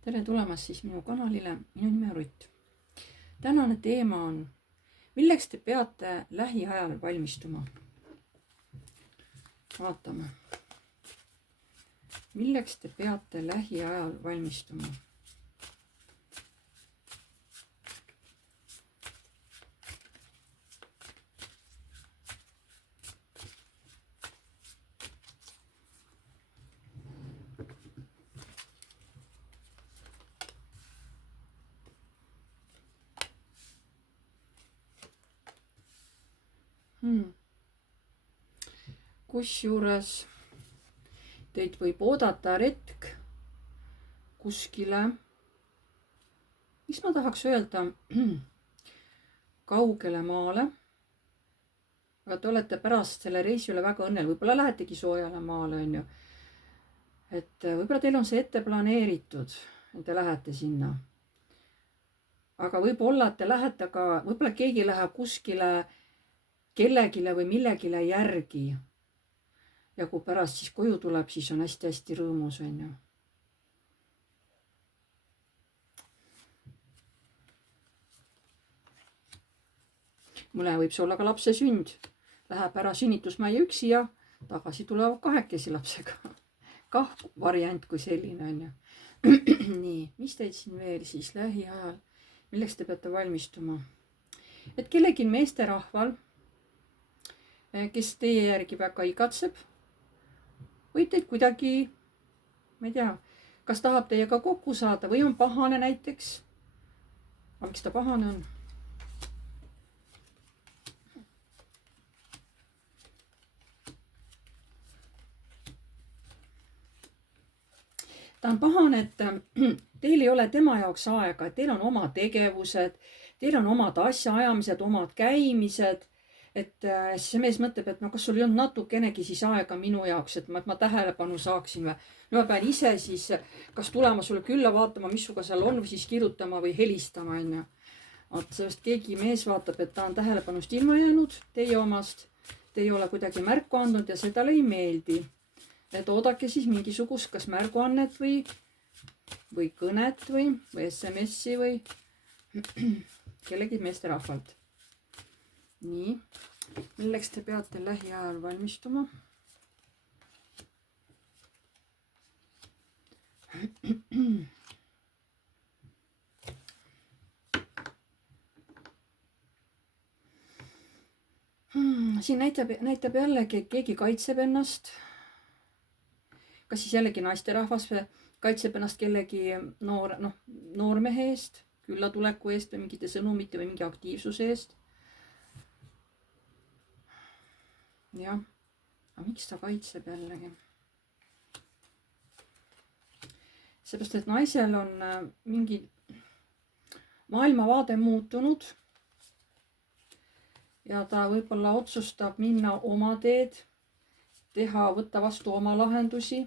Tere tulemast siis minu kanalile, minu nimi on Rutt. Tänane teema on, milleks te peate lähiajal valmistuma? Vaatame. Milleks te peate lähiajal valmistuma? Kusjuures teid võib oodata retk kuskile, mis ma tahaks öelda, kaugele maale. Aga te olete pärast selle reisi üle väga õnnel, võib-olla lähetegi soojale maale, on ju. Et võib-olla teil on see ette planeeritud, et te lähete sinna. Aga võib-olla te lähete ka, võib-olla keegi läheb kuskile kellegile või millegile järgi. Ja kui pärast siis koju tuleb, siis on hästi-hästi rõõmus, on ju. Mõne võib see olla ka lapse sünd. Läheb ära sünnitusmajja üksi ja tagasi tulevad kahekesi lapsega. Kah variant kui selline, on ju. Nii, mis teid siin veel siis lähiajal? Milleks te peate valmistuma? Et kellegi meesterahval, kes teie järgi väga igatseb, võib teid kuidagi, ma ei tea, kas tahab teiega kokku saada või on pahane näiteks. Aga miks ta pahane on? Ta on pahane, et teil ei ole tema jaoks aega, et teil on oma tegevused, teil on omad asjaajamised, omad käimised. Et siis see mees mõtleb, et no kas sul ei olnud natukenegi siis aega minu jaoks, et ma tähelepanu saaksin või. No ma pean ise siis kas tulema sulle külla vaatama, mis suga seal on või siis kirjutama või helistama, on ju. Et sellest keegi mees vaatab, et ta on tähelepanust ilma jäänud teie omast. Te ei ole kuidagi märku andnud ja see talle ei meeldi. Et oodake siis mingisugust kas märguannet või kõnet või SMS-i või kellegi meesterahvalt. Nii, milleks te peate lähiajal valmistuma? Siin näitab jällegi, et keegi kaitseb ennast. Kas siis jällegi naisterahvas kaitseb ennast kellegi noormehe eest, küllatuleku eest või mingite sõnumite või mingi aktiivsuse eest. Jah, aga miks ta kaitseb jällegi? Seepärast, et naisel on mingi maailmavaade muutunud ja ta võib-olla otsustab minna oma teed, võtta vastu oma lahendusi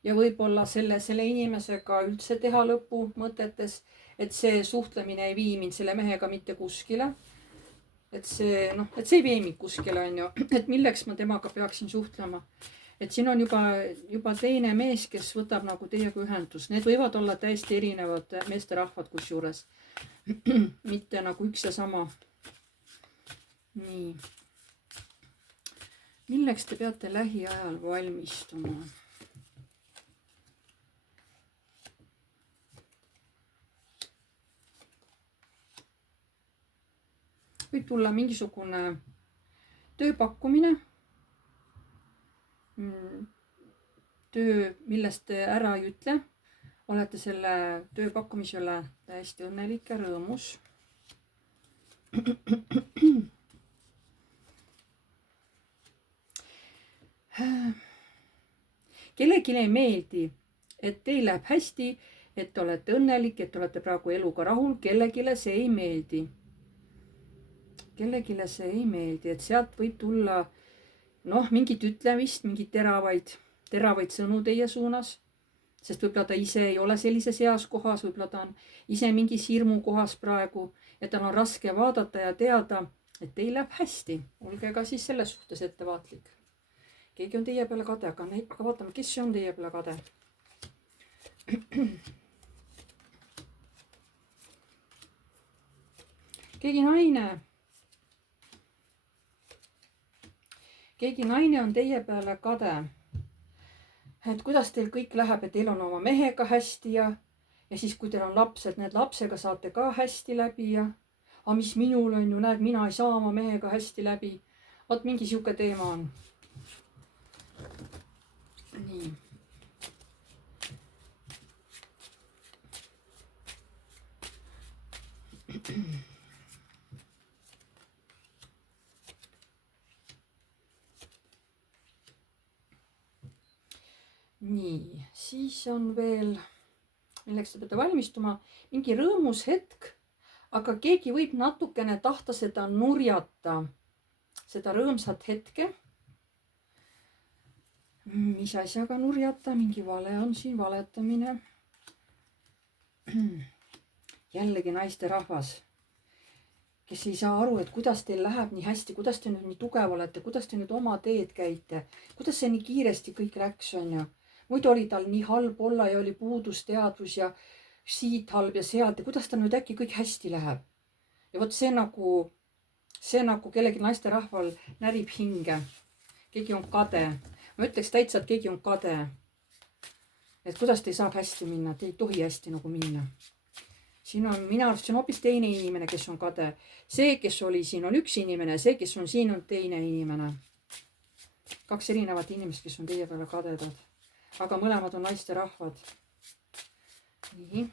ja võib-olla selle inimesega üldse teha lõpu mõtetes, et see suhtlemine ei vii mind selle mehega mitte kuskile. Et see ei vii mind kuskile, on ju, et milleks ma temaga peaksin suhtlema. Et siin on juba teine mees, kes võtab nagu teiega ühendust. Need võivad olla täiesti erinevad meesterahvad kusjuures. Mitte nagu üks ja sama. Nii. Milleks te peate lähiajal valmistuma? Võib tulla mingisugune tööpakkumine, töö, millest te ära ei ütle. Olete selle tööpakkumise üle täiesti õnnelik ja rõõmus. Kellelegi ei meeldi, et teil läheb hästi, et olete õnnelik, et olete praegu eluga rahul, kellelegi see ei meeldi. Kellegile see ei meeldi, et sealt võib tulla mingit ütlemist, mingit teravaid sõnu teie suunas, sest võib-olla ta ise ei ole sellises heas kohas, võib-olla ta on ise mingis hirmu kohas praegu ja tal on raske vaadata ja teada, et teil läheb hästi. Olge ka siis selles suhtes ettevaatlik. Keegi on teie peale kade, aga vaatame, kes on teie peale kade. keegi naine on teie peale kade. Et kuidas teil kõik läheb, et teil on oma mehega hästi ja siis, kui teil on lapsed, need lapsega saate ka hästi läbi ja mis minul on ju, näed, mina ei saa oma mehega hästi läbi. Vot mingi sihuke teema on. Nii. Nii, siis on veel, milleks te peate valmistuma, mingi rõõmus hetk, aga keegi võib natukene tahta seda nurjata, seda rõõmsat hetke. Mis asjaga nurjata, mingi vale on siin, valetamine. Jällegi naisterahvas, kes ei saa aru, et kuidas teil läheb nii hästi, kuidas te nüüd nii tugev olete, kuidas te nüüd oma teed käite, kuidas see nii kiiresti kõik läks, on ju. Muidu oli tal nii halb olla ja oli puudusteadvus ja siit halb ja sealt ja kuidas tal nüüd äkki kõik hästi läheb. Ja vot see nagu kellegi naisterahval närib hinge. Keegi on kade. Ma ütleks täitsa, et keegi on kade. Et kuidas teil saab hästi minna, te ei tohi hästi nagu minna. Siin on, minu arust see on hoopis teine inimene, kes on kade. See, kes oli siin, on üks inimene, see, kes on siin, on teine inimene. Kaks erinevat inimest, kes on teie peale kadedad. Aga mõlemad on naisterahvad. Nii.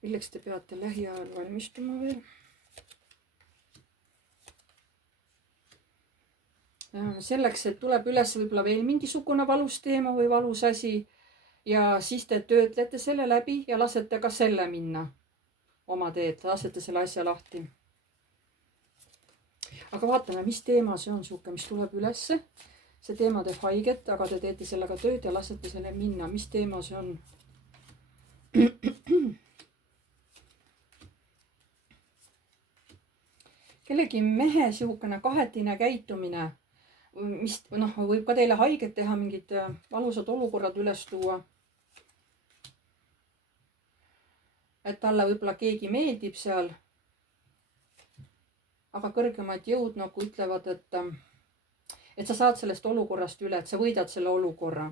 Milleks te peate lähiajal valmistuma veel? Selleks, et tuleb üles võib-olla veel mingisugune valus teema või valus asi ja siis te töötlete selle läbi ja lasete ka selle minna oma teed, lasete selle asja lahti. Aga vaatame, mis teema see on siuke, mis tuleb ülesse. See teema teeb haiget, aga te teete sellega tööd ja lasete selle minna. Mis teema see on? Kellegi mehe siukene kahetine käitumine, mis võib ka teile haiget teha, mingid valusad olukorrad üles tuua. Et talle võib-olla keegi meeldib seal. Aga kõrgemad jõud nagu ütlevad, et sa saad sellest olukorrast üle, et sa võidad selle olukorra.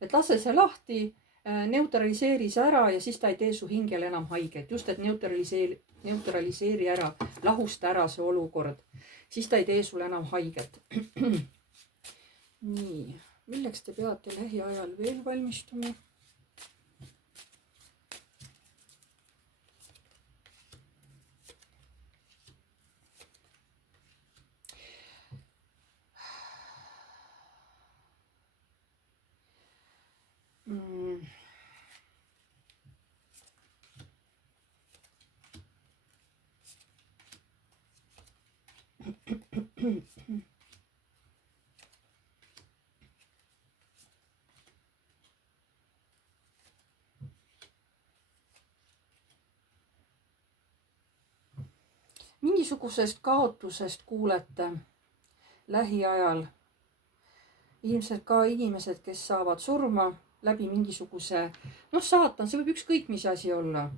Et lase see lahti, neutraliseeri see ära ja siis ta ei tee su hingele enam haiget. Just, et neutraliseeri ära, lahusta ära see olukord. Siis ta ei tee sulle enam haiget. Nii, milleks te peate lähiajal veel valmistuma? Mingisugusest kaotusest kuulete lähiajal. Ilmselt ka inimesed, kes saavad surma läbi mingisuguse, saatan, see võib ükskõik mis asi olla.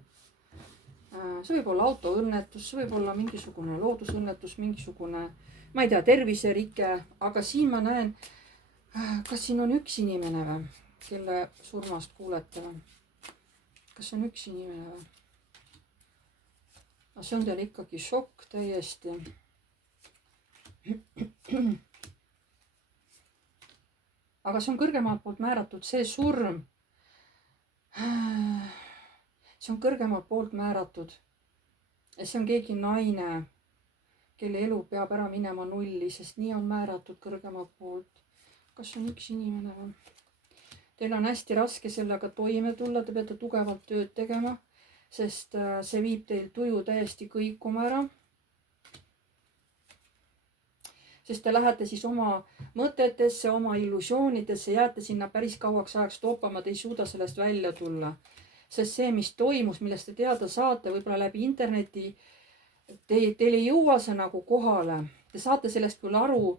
See võib olla autoõnnetus, see võib olla mingisugune loodusõnnetus, mingisugune, ma ei tea, terviserike, aga siin ma näen, kas siin on üks inimene või, kelle surmast kuulete või? Kas on üks inimene või? See on teil ikkagi šokk täiesti. Aga see on kõrgemalt poolt määratud, see surm. See on kõrgemalt poolt määratud. See on keegi naine, kelle elu peab ära minema nulli, sest nii on määratud kõrgemalt poolt. Kas on üks inimene või? Teil on hästi raske sellega toime tulla, te peate tugevalt tööd tegema. Sest see viib teil tuju täiesti kõikuma ära. Sest te lähete siis oma mõtetesse, oma illusioonidesse, jääte sinna päris kauaks ajaks toppama, te ei suuda sellest välja tulla. Sest see, mis toimus, millest te teada saate, võib-olla läbi interneti, teil ei jõua see nagu kohale. Te saate sellest küll aru,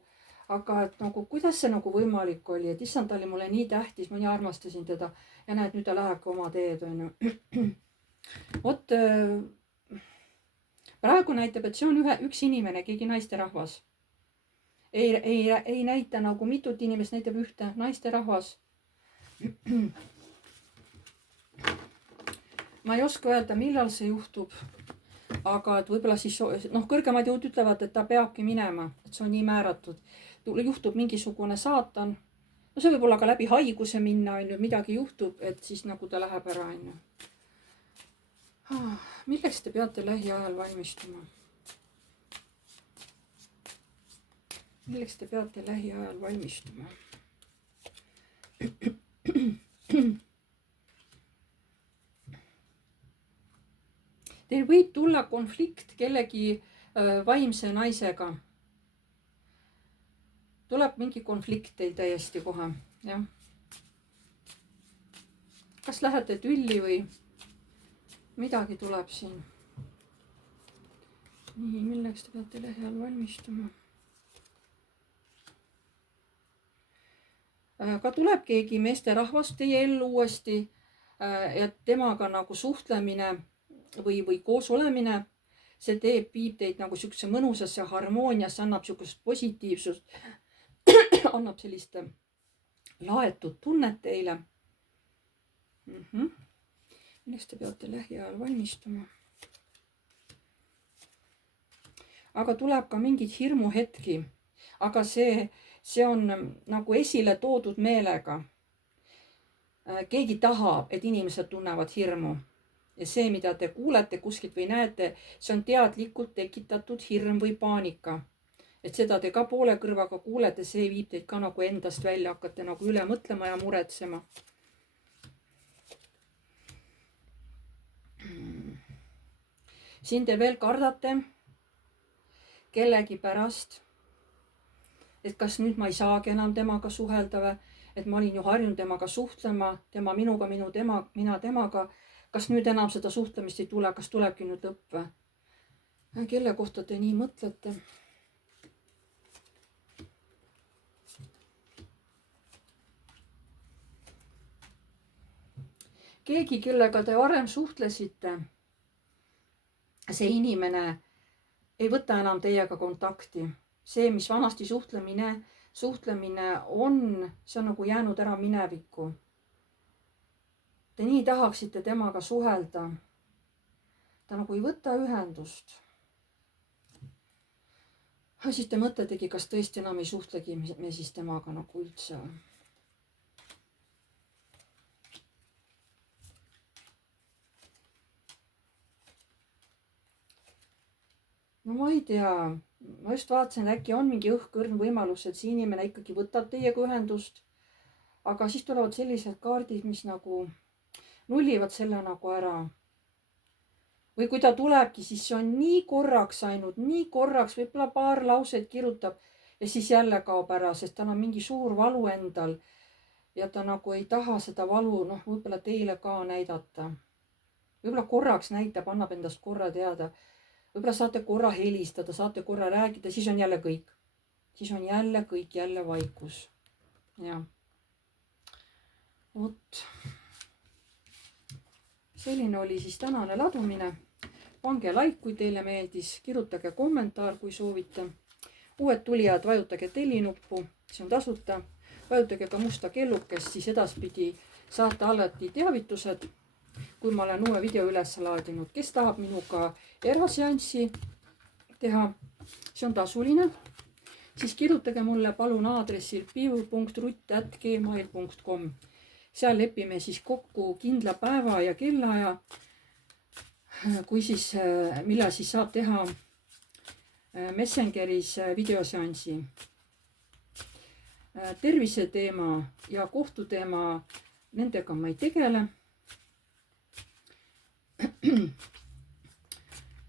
aga et nagu, kuidas see nagu võimalik oli, et issand, ta oli mulle nii tähtis, ma nii armastasin teda ja näed, nüüd ta lähebki oma teed, on ju. Vot, praegu näitab, et see on üks inimene, keegi naisterahvas. Ei näita nagu mitut inimest, näitab ühte naisterahvas. ma ei oska öelda, millal see juhtub. Aga et võib-olla siis, kõrgemad jõud ütlevad, et ta peabki minema, et see on nii määratud. Juhtub mingisugune saatan. No see võib olla ka läbi haiguse minna, midagi juhtub, et siis nagu ta läheb ära. Milleks te peate lähiajal valmistuma? Milleks te peate lähiajal valmistuma? Teil võib tulla konflikt kellegi vaimse naisega. Tuleb mingi konflikt teil täiesti kohe, jah. Kas lähete tülli või midagi tuleb siin? Nii, milleks te peate lähiajal valmistuma? Ka tuleb keegi meesterahvas teie ellu uuesti ja temaga nagu suhtlemine või koos olemine, see viib teid nagu siukse mõnusasse harmooniasse, annab siukest positiivsust, annab sellist laetud tunnet teile. Milleks te peate lähiajal valmistuma? Aga tuleb ka mingid hirmuhetki, aga see on nagu esile toodud meelega. Keegi tahab, et inimesed tunnevad hirmu. Ja see, mida te kuulete kuskilt või näete, see on teadlikult tekitatud hirm või paanika. Et seda te ka poole kõrvaga kuulete, see viib teid ka nagu endast välja, hakkate nagu üle mõtlema ja muretsema. Siin te veel kardate kellegi pärast, et kas nüüd ma ei saagi enam temaga suhelda või, et ma olin ju harjunud temaga suhtlema, tema minuga, mina temaga. Kas nüüd enam seda suhtlemist ei tule, kas tulebki nüüd lõpp või? Kelle kohta te nii mõtlete? Keegi, kellega te varem suhtlesite, see inimene ei võta enam teiega kontakti. See, mis vanasti suhtlemine on, see on nagu jäänud ära minevikku. Te nii tahaksite temaga suhelda. Ta nagu ei võta ühendust. Siis te mõtletegi, kas tõesti enam ei suhtlegi me siis temaga nagu üldse. No ma ei tea. Ma just vaatasin, äkki on mingi õhkõrn võimalus, et see inimene ikkagi võtab teiega ühendust. Aga siis tulevad sellised kaardid, mis nagu nullivad selle nagu ära. Või kui ta tulebki, siis see on nii korraks ainult, nii korraks, võib-olla paar lauset kirjutab ja siis jälle kaob ära, sest tal on mingi suur valu endal. Ja ta nagu ei taha seda valu, võib-olla teile ka näidata. Võib-olla korraks näitab, annab endast korra teada. Võib-olla saate korra helistada, saate korra rääkida, siis on jälle kõik. Siis on jälle kõik, jälle vaikus. Ja. Vot. Selline oli siis tänane ladumine. Pange like, kui teile meeldis. Kirjutage kommentaar, kui soovite. Uued tulijad, vajutage tellinuppu. See on tasuta. Vajutage ka musta kellukest, siis edaspidi saate alati teavitused, kui ma olen uue video üles laadinud. Kes tahab minuga eraseanssi teha, see on tasuline, siis kirjutage mulle palun aadressil piiv.rutt@gmail.com. Seal lepime siis kokku kindla päeva ja kellaaja, millal siis saab teha Messengeris videoseansi. Terviseteema ja kohtuteema, nendega ma ei tegele.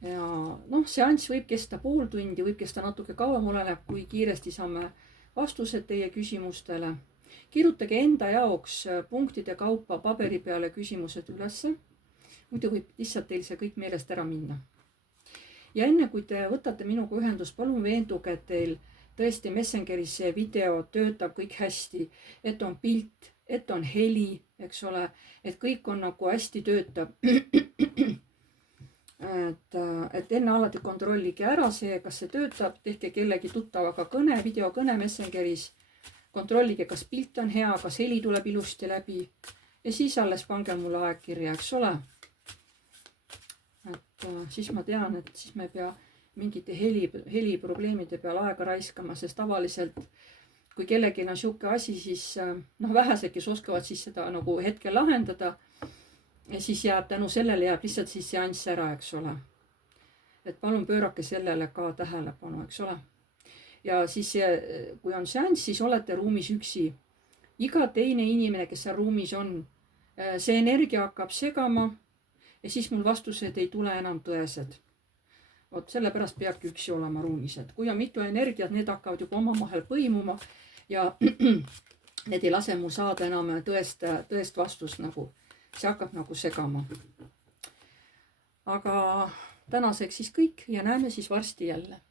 Ja seanss võib kesta pool tundi, võib kesta natuke kauem, oleneb, kui kiiresti saame vastused teie küsimustele. Kirjutage enda jaoks punktide kaupa paberi peale küsimused ülesse. Muidu võib lihtsalt teil see kõik meelest ära minna. Ja enne kui te võtate minuga ühendust, palun veenduge, et teil tõesti Messengeris see video töötab kõik hästi, et on pilt, et on heli, eks ole, et kõik on nagu hästi töötab. et enne alati kontrollige ära see, kas see töötab, tehke kellegi tuttavaga kõne, videokõne Messengeris. Kontrollige, kas pilt on hea, kas heli tuleb ilusti läbi ja siis alles pange mulle aegkirja, eks ole. Et siis ma tean, et siis me ei pea mingite heliprobleemide peale aega raiskama, sest tavaliselt kui kellelgi on siuke asi, siis vähesed, kes oskavad siis seda nagu hetkel lahendada ja siis jääb tänu sellele jääb lihtsalt siis seanss ära, eks ole. Et palun pöörake sellele ka tähelepanu, eks ole. Ja siis kui on seanss, siis olete ruumis üksi. Iga teine inimene, kes seal ruumis on, see energia hakkab segama ja siis mul vastused ei tule enam tõesed. Vot sellepärast peabki üksi olema ruumis, et kui on mitu energiat, need hakkavad juba omavahel põimuma ja need ei lase mul saada enam tõest vastust nagu. See hakkab nagu segama. Aga tänaseks siis kõik ja näeme siis varsti jälle.